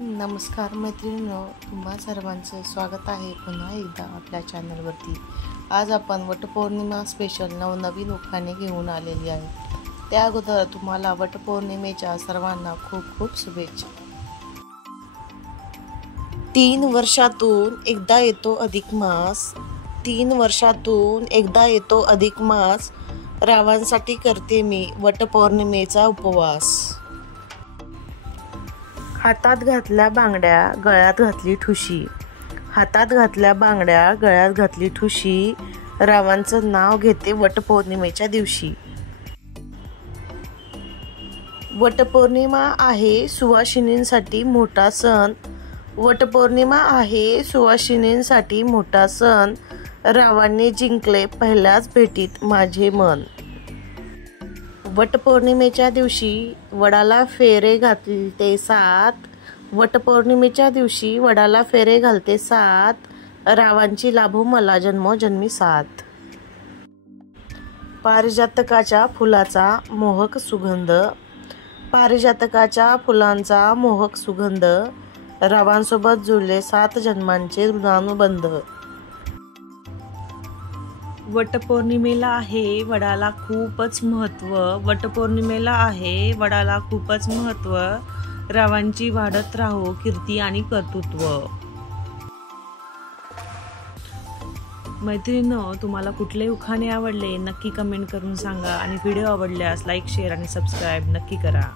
नमस्कार मैत्रिणींनो, तुम्हा सर्वांचं स्वागत आहे पुन्हा एकदा आपल्या चॅनलवरती। आज आपण वटपौर्णिमा स्पेशल नवनवीन उखाणे घेऊन आलेली आहे। त्या अगोदर तुम्हाला वटपौर्णिमेच्या सर्वांना खूप खूप शुभेच्छा। 3 वर्षातून एकदा येतो अधिक मास, 3 वर्षातून एकदा येतो अधिक मास, रावांसाठी करते मी वटपौर्णिमेचा उपवास। हातात घातल्या बांगड्या गळ्यात घातली ठुशी, हातात घातल्या बांगड्या गळ्यात घातली ठुशी, रावांचं नाव घेते वटपौर्णिमेच्या दिवशी। वटपौर्णिमा आहे सुवासिनींसाठी मोठा सण, वटपौर्णिमा आहे सुवासिनींसाठी मोठा सण, रावांनी जिंकले पहिल्याच भेटीत माझे मन। वटपौर्णिमेच्या दिवशी वडाला फेरे घालते सात, वटपौर्णिमेच्या दिवशी वडाला फेरे घालते सात, रावांची लाभो मला जन्मोजन्मी साथ। पारिजातकाच्या फुलाचा मोहक सुगंध, पारिजातकाच्या फुलांचा मोहक सुगंध, रावांसोबत जुळले 7 जन्मांचे ऋणानुबंध। वटपौर्णिमेला आहे वडाला खूपच महत्त्व, वटपौर्णिमेला आहे वडाला खूपच महत्त्व, रावांची वाढत राहो कीर्ती आणि कर्तृत्व। मैत्रिणींनो, तुम्हाला कुठले उखाणे आवडले नक्की कमेंट करून सांगा आणि व्हिडिओ आवडल्यास लाईक, शेअर आणि सबस्क्राईब नक्की करा।